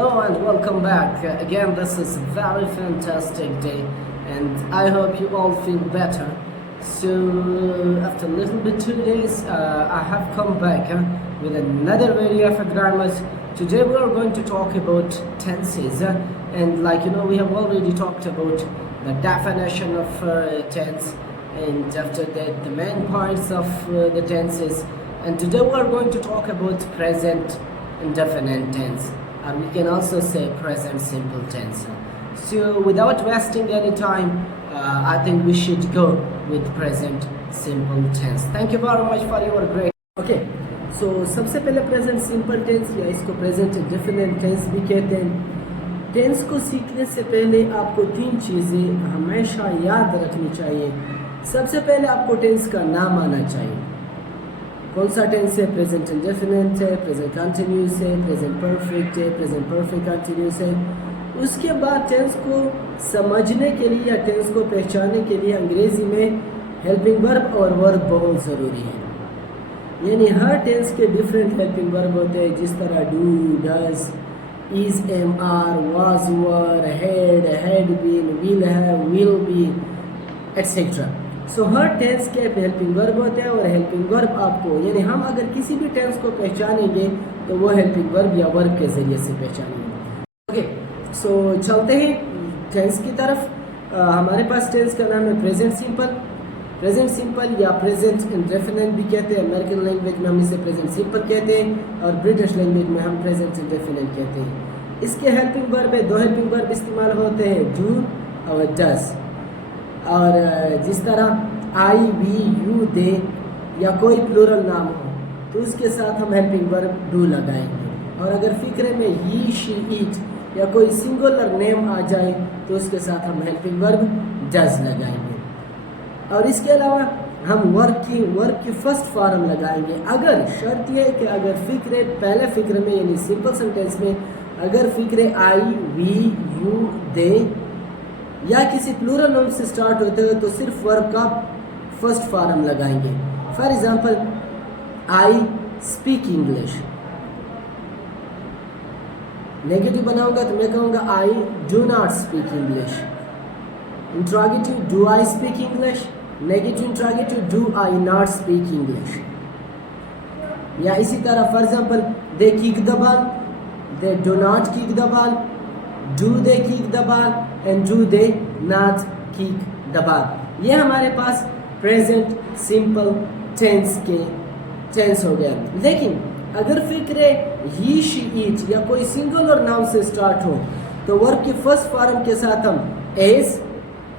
Hello and welcome back. Again, this is a very fantastic day and I hope you all feel better. So, after a little bit 2 days, I have come back with another video of grammar. Today we are going to talk about tenses and we have already talked about the definition of tense, and after that the main points of the tenses, and today we are going to talk about present indefinite tense, or we can also say present simple tense. So without wasting any time, I think we should go with present simple tense. Thank you very much for your great. Okay, so सबसे पहले present simple tense या इसको present indefinite tense भी कहते हैं. Tense को सीखने से पहले आपको 3 चीज़ें हमेशा याद रखनी चाहिए. सबसे पहले आपको टेंस का नाम आना चाहिए. कौन सा टेंस है? प्रेजेंट इंडेफिनिट है, प्रेजेंट कंटिन्यूस है, प्रेजेंट परफेक्ट है, प्रेजेंट परफेक्ट कंटिन्यूस है. उसके बाद टेंस को समझने के लिए या टेंस को पहचानने के लिए अंग्रेजी में हेल्पिंग वर्ब और वर्ब बहुत ज़रूरी है. यानी हर टेंस के डिफरेंट हेल्पिंग वर्ब होते हैं, जिस तरह do, does, is, am, are, was, were, had been, will have, will be, etc. So हर टेंस के हेल्पिंग वर्ब होते हैं और हेल्पिंग वर्ब आपको, यानी हम अगर किसी भी टेंस को पहचानेंगे तो वो हेल्पिंग वर्ब या वर्ब के ज़रिए से पहचानेंगे. ओके, सो चलते हैं टेंस की तरफ. हमारे पास टेंस का नाम है प्रेजेंट सिंपल. प्रेजेंट सिंपल या प्रेजेंट इंडेफिनिट भी कहते हैं. अमेरिकन लैंग्वेज में हम इसे प्रेजेंट सिंपल कहते हैं और ब्रिटिश लैंग्वेज में हम प्रेजेंट इंडेफिनिट कहते हैं. इसके हेल्पिंग वर्ब है, 2 हेल्पिंग वर्ब इस्तेमाल होते हैं, डू और डज. और जिस तरह आई, वी, यू, दे या कोई प्लूरल नाम हो तो उसके साथ हम हेल्पिंग वर्ब डू लगाएंगे. और अगर फिक्रे में ही, शी, इट या कोई सिंगुलर नेम आ जाए तो उसके साथ हम हेल्पिंग वर्ब डज लगाएंगे. और इसके अलावा हम वर्ब की फर्स्ट फॉर्म लगाएंगे. अगर शर्त यह है कि अगर फिक्रे पहले फिक्रे में यानी सिंपल सेंटेंस में अगर फिक्रे आई, वी, यू, दे या किसी प्लूरल नाउन से स्टार्ट होते हुए तो सिर्फ वर्ब का फर्स्ट फॉर्म लगाएंगे. For example, I speak English. Negative बनाऊंगा तो मैं कहूँगा I do not speak English. Interrogative, do I speak English. Negative interrogative, do I not speak English. या इसी तरह for example, they kick the ball, they do not kick the ball, do they kick the ball and do they not kick the ball. ये हमारे पास present simple tense के tense हो गया. लेकिन अगर फिक्रे ही, शी, इट या कोई सिंगुलर नाउन से स्टार्ट हो तो वर्ब की फर्स्ट फॉर्म के साथ हम एस,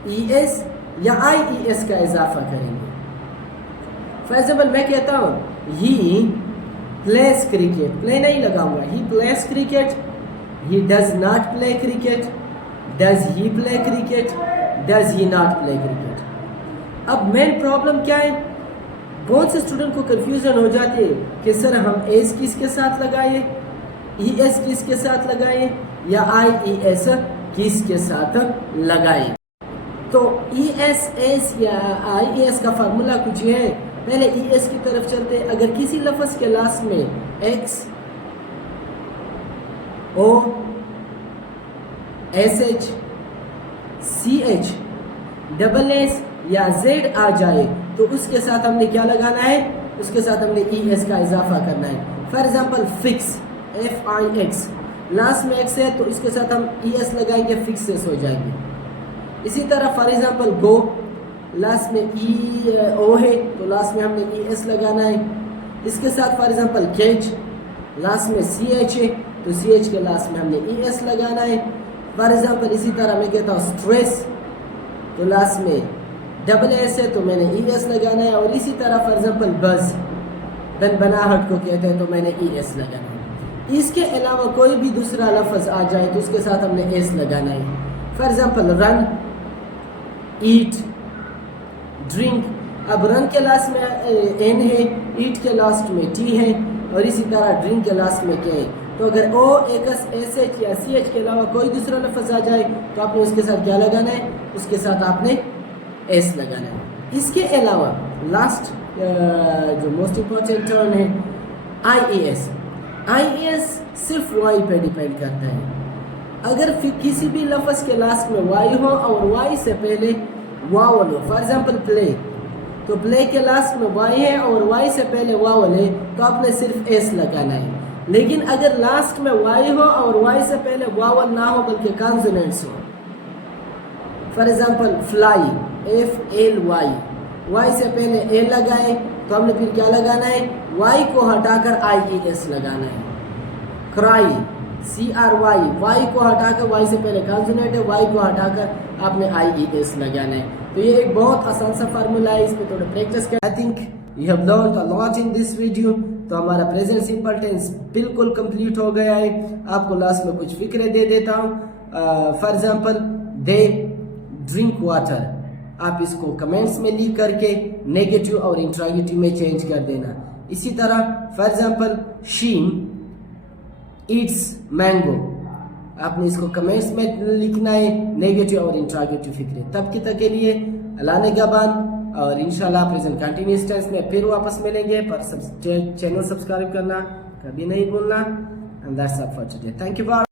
ई एस या आई ई एस का इजाफा करेंगे. फॉर एग्जाम्पल, मैं कहता हूँ ही प्लेस क्रिकेट. प्ले नहीं लगाऊंगा. He plays cricket. He does not play cricket. Does he play cricket? Does he not play cricket? अब मेन प्रॉब्लम क्या है? बहुत से स्टूडेंट को कंफ्यूजन हो जाती है कि सर हम एस किसके साथ लगाएं, ई एस किसके साथ लगाएं या आई ई एस किसके साथ लगाएं. तो ई एस, एस या आई ई एस का फार्मूला कुछ ये है. पहले ई एस की तरफ चलते हैं. अगर किसी लफ्ज़ के लास्ट में X, O, S H, C H, double S या जेड आ जाए तो उसके साथ हमने क्या लगाना है? उसके साथ हमने ई एस का इजाफा करना है. For example, fix, F I x, last में एक्स है तो इसके साथ हम ई एस लगाएंगे, फिक्सेस हो जाएंगे. इसी तरह फॉर एग्जाम्पल, गो, लास्ट में ई ओ है तो लास्ट में हमने ई एस लगाना है. इसके साथ फॉर एग्जाम्पल, कैच, लास्ट में सी एच है तो सी एच के लास्ट में हमने ई एस लगाना है. फॉर एग्जाम्पल, इसी तरह मैं कहता हूँ स्ट्रेस तो लास्ट में डबल एस है तो मैंने ई एस लगाना है. और इसी तरह फॉर एग्जाम्पल, बज, बनबनाहट को कहते हैं तो मैंने ई एस लगाना है. इसके अलावा कोई भी दूसरा लफ्ज़ आ जाए तो उसके साथ हमने एस लगाना है. For example, run, eat, drink. अब रन के लास्ट में एन है, ईट के लास्ट में टी है और इसी तरह ड्रिंक के लास्ट में के है. तो अगर ओ, एक्स, एस एच या सी एच के अलावा कोई दूसरा लफ्ज़ आ जाए तो आपने उसके साथ क्या लगाना है? उसके साथ आपने एस लगाना है. इसके अलावा लास्ट जो मोस्ट इम्पॉर्टेंट टर्म है आई ई एस. आई ई एस सिर्फ वाई पे डिपेंड करता है। अगर किसी भी लफ्ज़ के लास्ट में वाई हो और वाई से पहले वावल हो, फॉर एग्जांपल प्ले, तो प्ले के लास्ट में वाई है और वाई से पहले वावल है तो आपने सिर्फ एस लगाना है। लेकिन अगर लास्ट में वाई हो और वाई से पहले वावल ना हो बल्कि कॉन्सोनेंट्स हो, for example fly, F L Y, Y से पहले ए लगाए तो हमने फिर क्या लगाना है, वाई को हटाकर आई ई एस लगाना है। Cry, C R Y, Y को हटाकर, वाई से पहले कॉन्सोनेंट है, वाई को हटाकर आपने आई ई एस लगाना है। तो ये एक बहुत आसान सा फार्मूला है, इसमें थोड़ा प्रैक्टिस कर। I think you have learned a lot in this video. तो हमारा प्रेजेंट सिंपल टेंस बिल्कुल कंप्लीट हो गया है। आपको लास्ट में कुछ फिक्रे दे देता हूँ। For example, they drink water, आप इसको कमेंट्स में लिख करके नेगेटिव और इंट्रोगेटिव में चेंज कर देना। इसी तरह for example, she Yeats mango, आपने इसको कमेंट्स में लिखना है नेगेटिव और इंट्रोगेटिव फिक्रे। तब तक के लिए अल्लाह निगहबान, और इंशाल्लाह प्रेजेंट कंटिन्यूअस टेंस में फिर वापस मिलेंगे। पर चैनल सब्सक्राइब करना कभी नहीं भूलना। And that's all for today. Thank you for